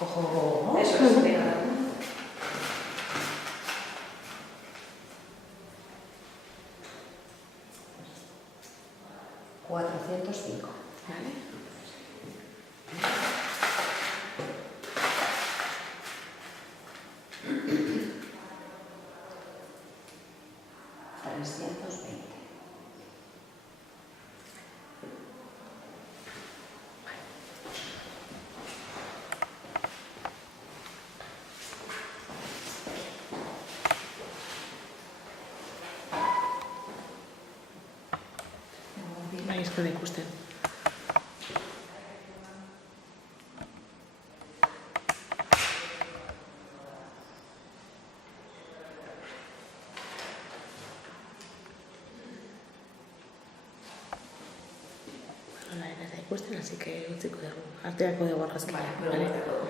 Cojo... Eso es, mira. 405. Vale. Esto de ikusten. Hola, ez da ikusten, así que utziko dugu. Arteako dugu argazkia. Vale.